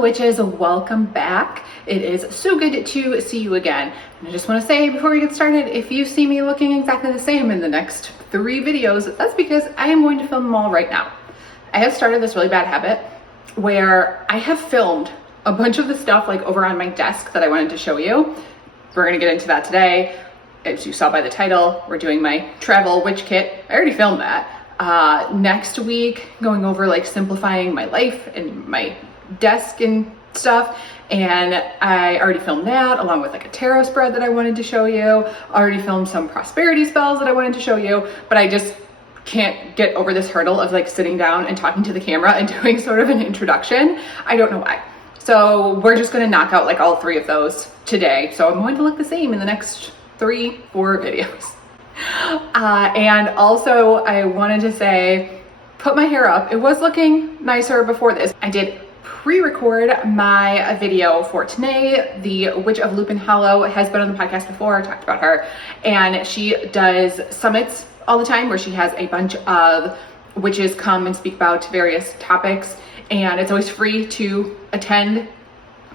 Hello witches, welcome back. It is so good to see you again. And I just want to say before we get started, if you see me looking exactly the same in the next 3 videos, that's because I am going to film them all right now. I have started this really bad habit where I have filmed a bunch of the stuff like over on my desk that I wanted to show you. We're going to get into that today. As you saw by the title, we're doing my travel witch kit. I already filmed that. Next week, going over like simplifying my life and my desk and stuff, and I already filmed that along with like a tarot spread that I wanted to show you. Already filmed some prosperity spells that I wanted to show you, but I just can't get over this hurdle of like sitting down and talking to the camera and doing sort of an introduction. I don't know why. So we're just going to knock out like all 3 of those today. So I'm going to look the same in the next 3-4 videos. And also I wanted to say, put my hair up. It was looking nicer before this. I did pre-record my video for today. The Witch of Lupin Hollow has been on the podcast before. I talked about her, and she does summits all the time where she has a bunch of witches come and speak about various topics, and it's always free to attend.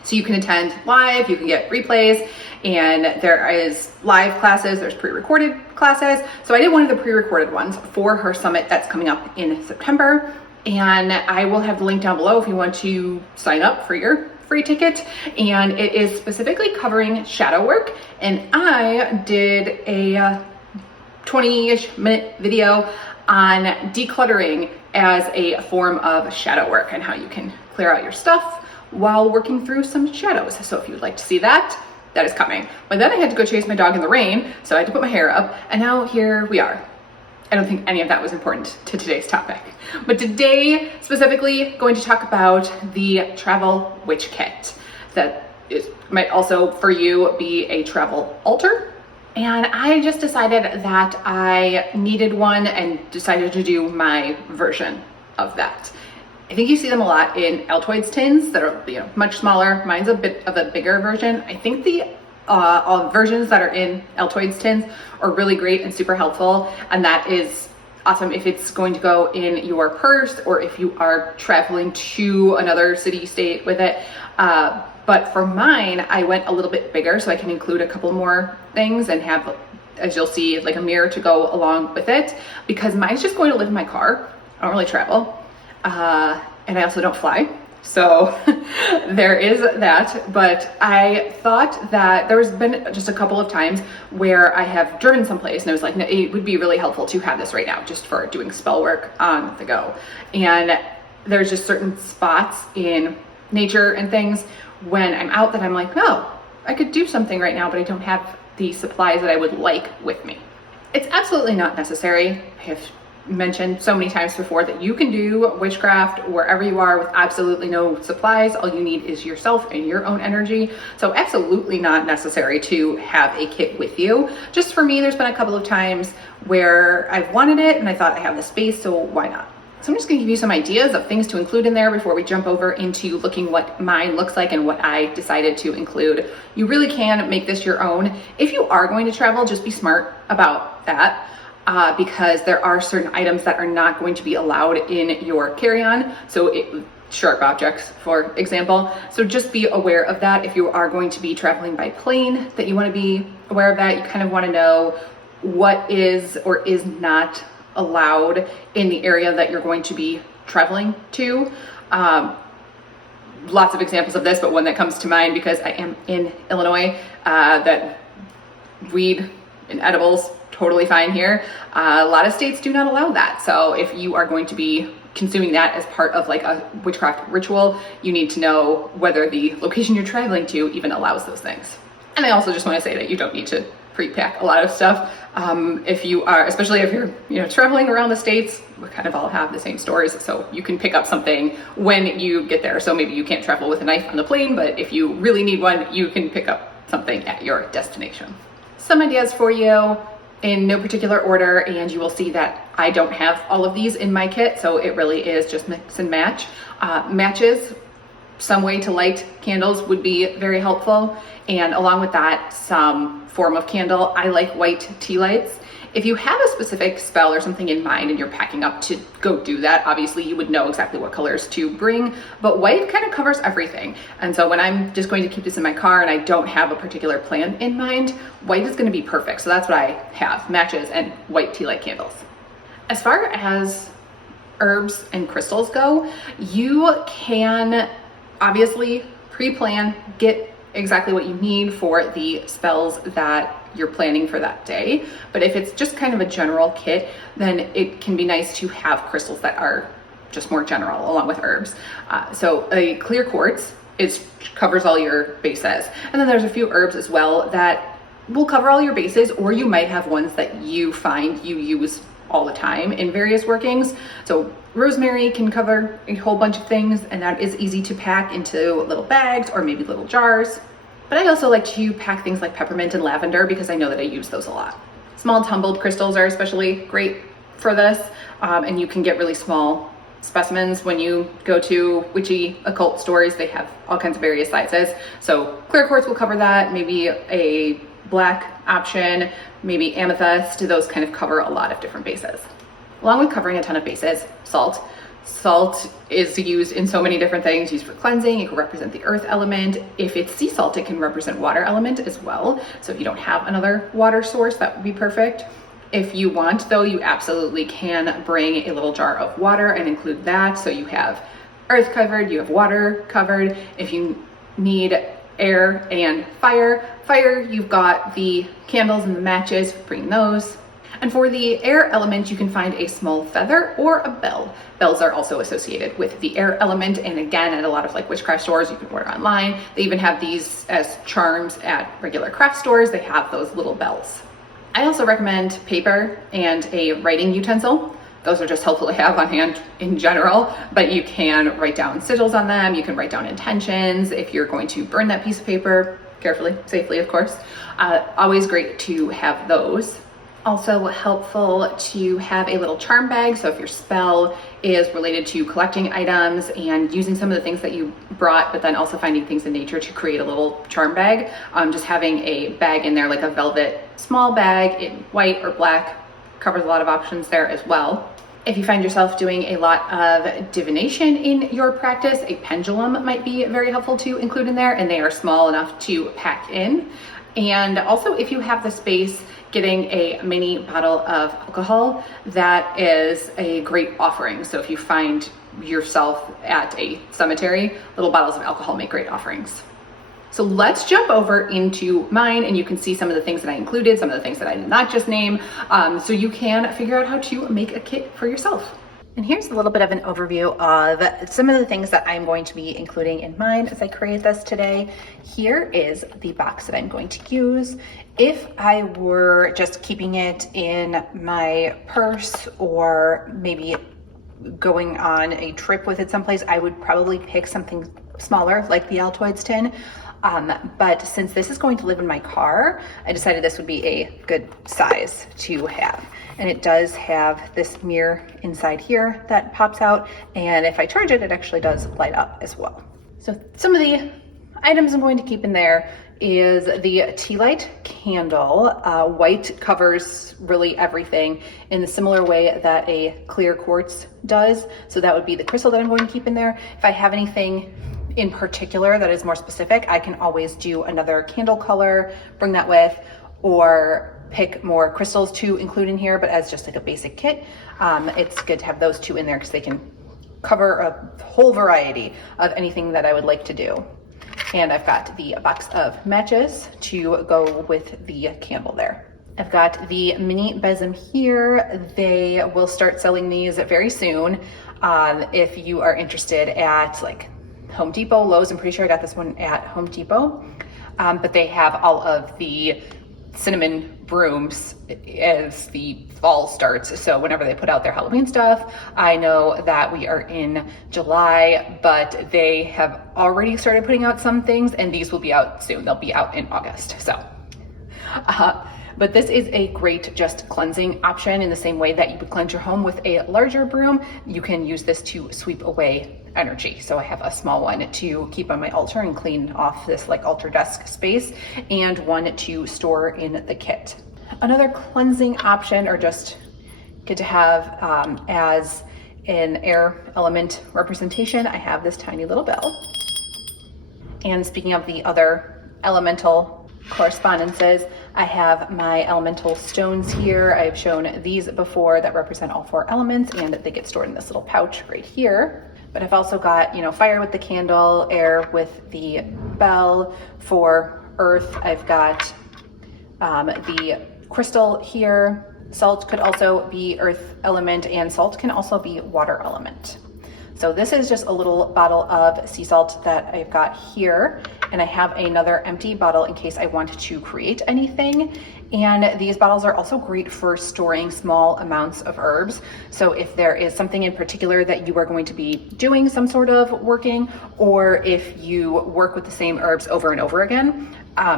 So you can attend live, you can get replays, and there is live classes, there's pre-recorded classes. So I did one of the pre-recorded ones for her summit that's coming up in September. And I will have the link down below if you want to sign up for your free ticket. And it is specifically covering shadow work. And I did a 20-ish minute video on decluttering as a form of shadow work and how you can clear out your stuff while working through some shadows. So if you would like to see that, that is coming. But then I had to go chase my dog in the rain, so I had to put my hair up, and now here we are. I don't think any of that was important to today's topic. But today, specifically, going to talk about the travel witch kit. That might also, for you, be a travel altar. And I just decided that I needed one and decided to do my version of that. I think you see them a lot in Altoids tins that are much smaller. Mine's a bit of a bigger version. I think the versions that are in Altoids tins are really great and super helpful, and that is awesome if it's going to go in your purse or if you are traveling to another city, state with it. But for mine, I went a little bit bigger so I can include a couple more things and have, as you'll see, like a mirror to go along with it, because mine's just going to live in my car. I don't really travel. And I also don't fly. So there is that, but I thought that there has been just a couple of times where I have driven someplace and I was like, no, it would be really helpful to have this right now just for doing spell work on the go. And there's just certain spots in nature and things when I'm out that I'm like, oh, I could do something right now, but I don't have the supplies that I would like with me. It's absolutely not necessary. I have mentioned so many times before that you can do witchcraft wherever you are with absolutely no supplies. All you need is yourself and your own energy. So absolutely not necessary to have a kit with you. Just for me, there's been a couple of times where I've wanted it and I thought I have the space, so why not? So I'm just going to give you some ideas of things to include in there before we jump over into looking what mine looks like and what I decided to include. You really can make this your own. If you are going to travel, just be smart about that. Because there are certain items that are not going to be allowed in your carry-on. So sharp objects, for example. So just be aware of that. If you are going to be traveling by plane, that you want to be aware of that. You kind of want to know what is or is not allowed in the area that you're going to be traveling to. Lots of examples of this, but one that comes to mind because I am in Illinois, that weed and edibles, totally fine here. A lot of states do not allow that. So if you are going to be consuming that as part of like a witchcraft ritual, you need to know whether the location you're traveling to even allows those things. And I also just want to say that you don't need to pre-pack a lot of stuff. If you are, especially if you're traveling around the states, we kind of all have the same stories. So you can pick up something when you get there. So maybe you can't travel with a knife on the plane, but if you really need one, you can pick up something at your destination. Some ideas for you in no particular order, and you will see that I don't have all of these in my kit, so it really is just mix and match. Matches, some way to light candles would be very helpful, and along with that, some form of candle. I like white tea lights, If you have a specific spell or something in mind and you're packing up to go do that, obviously you would know exactly what colors to bring, but white kind of covers everything. And so when I'm just going to keep this in my car and I don't have a particular plan in mind, white is going to be perfect. So that's what I have, matches and white tea light candles. As far as herbs and crystals go, you can obviously pre-plan, get exactly what you need for the spells that you're planning for that day. But if it's just kind of a general kit, then it can be nice to have crystals that are just more general along with herbs. So a clear quartz covers all your bases. And then there's a few herbs as well that will cover all your bases, or you might have ones that you find you use all the time in various workings. So rosemary can cover a whole bunch of things, and that is easy to pack into little bags or maybe little jars. But I also like to pack things like peppermint and lavender because I know that I use those a lot. Small tumbled crystals are especially great for this, and you can get really small specimens when you go to witchy occult stores. They have all kinds of various sizes. So clear quartz will cover that, maybe a black option, maybe amethyst. Those kind of cover a lot of different bases. Along with covering a ton of bases, salt. Salt is used in so many different things, used for cleansing. It can represent the earth element. If it's sea salt, it can represent water element as well. So if you don't have another water source, that would be perfect. If you want though, you absolutely can bring a little jar of water and include that. So you have earth covered, you have water covered. If you need air and fire, you've got the candles and the matches, bring those. And for the air element, you can find a small feather or a bell. Bells are also associated with the air element. And again, at a lot of like witchcraft stores, you can order online. They even have these as charms at regular craft stores. They have those little bells. I also recommend paper and a writing utensil. Those are just helpful to have on hand in general, but you can write down sigils on them. You can write down intentions. If you're going to burn that piece of paper, carefully, safely, of course. Always great to have those. Also helpful to have a little charm bag. So if your spell is related to collecting items and using some of the things that you brought, but then also finding things in nature to create a little charm bag, just having a bag in there, like a velvet small bag in white or black, covers a lot of options there as well. If you find yourself doing a lot of divination in your practice, a pendulum might be very helpful to include in there, and they are small enough to pack in. And also if you have the space, getting a mini bottle of alcohol, that is a great offering. So if you find yourself at a cemetery, little bottles of alcohol make great offerings. So let's jump over into mine, and you can see some of the things that I included, some of the things that I did not just name, so you can figure out how to make a kit for yourself. And here's a little bit of an overview of some of the things that I'm going to be including in mine as I create this today. Here is the box that I'm going to use. If I were just keeping it in my purse or maybe going on a trip with it someplace, I would probably pick something smaller like the Altoids tin. But since this is going to live in my car, I decided this would be a good size to have. And it does have this mirror inside here that pops out. And if I charge it, it actually does light up as well. So some of the items I'm going to keep in there is the tea light candle. White covers really everything in the similar way that a clear quartz does. So that would be the crystal that I'm going to keep in there. If I have anything in particular that is more specific, I can always do another candle color, bring that with, or pick more crystals to include in here. But as just like a basic kit, it's good to have those two in there because they can cover a whole variety of anything that I would like to do. And I've got the box of matches to go with the candle there. I've got the mini besom here. They will start selling these very soon. If you are interested at like Home Depot, Lowe's, I'm pretty sure I got this one at Home Depot. But they have all of the cinnamon brooms as the fall starts. So whenever they put out their Halloween stuff, I know that we are in July, but they have already started putting out some things, and these will be out soon. They'll be out in August. So, but this is a great just cleansing option in the same way that you would cleanse your home with a larger broom. You can use this to sweep away energy. So I have a small one to keep on my altar and clean off this like altar desk space, and one to store in the kit. another cleansing option, or just good to have as an air element representation, I have this tiny little bell. And speaking of the other elemental correspondences, I have my elemental stones here. I've shown these before that represent all 4 elements, and they get stored in this little pouch right here. But I've also got, you know, fire with the candle, air with the bell. For earth, I've got the crystal here. Salt could also be earth element, and salt can also be water element. So this is just a little bottle of sea salt that I've got here, and I have another empty bottle in case I want to create anything. And these bottles are also great for storing small amounts of herbs. So if there is something in particular that you are going to be doing some sort of working, or if you work with the same herbs over and over again,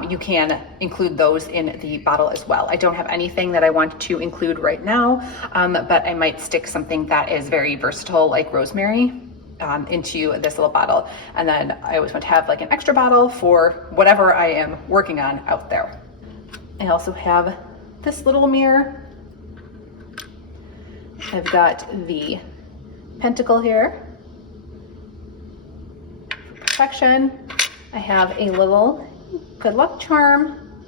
you can include those in the bottle as well. I don't have anything that I want to include right now, but I might stick something that is very versatile, like rosemary, into this little bottle. And then I always want to have like an extra bottle for whatever I am working on out there. I also have this little mirror. I've got the pentacle here for protection. I have a little good luck charm.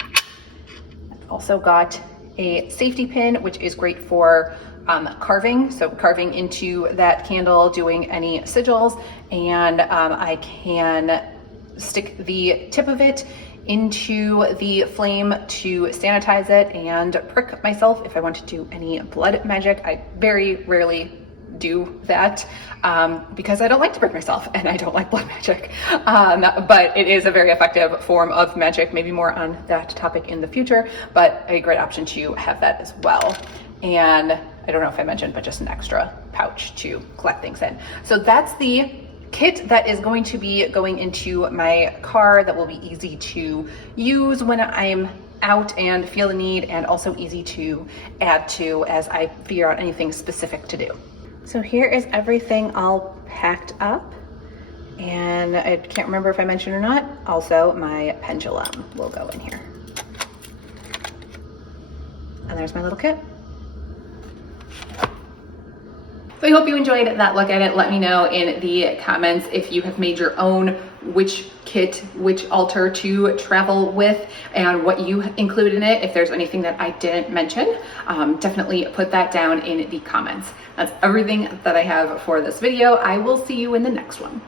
I've also got a safety pin, which is great for carving. So carving into that candle, doing any sigils, and I can stick the tip of it into the flame to sanitize it and prick myself if I want to do any blood magic. I very rarely do that because I don't like to prick myself and I don't like blood magic. But it is a very effective form of magic, maybe more on that topic in the future, but a great option to have that as well. And I don't know if I mentioned, but just an extra pouch to collect things in. So that's the kit that is going to be going into my car that will be easy to use when I'm out and feel the need, and also easy to add to as I figure out anything specific to do. So here is everything all packed up, and I can't remember if I mentioned or not, also my pendulum will go in here. And there's my little kit. So I hope you enjoyed that look at it. Let me know in the comments if you have made your own witch kit, witch altar to travel with, and what you include in it. If there's anything that I didn't mention, definitely put that down in the comments. That's everything that I have for this video. I will see you in the next one.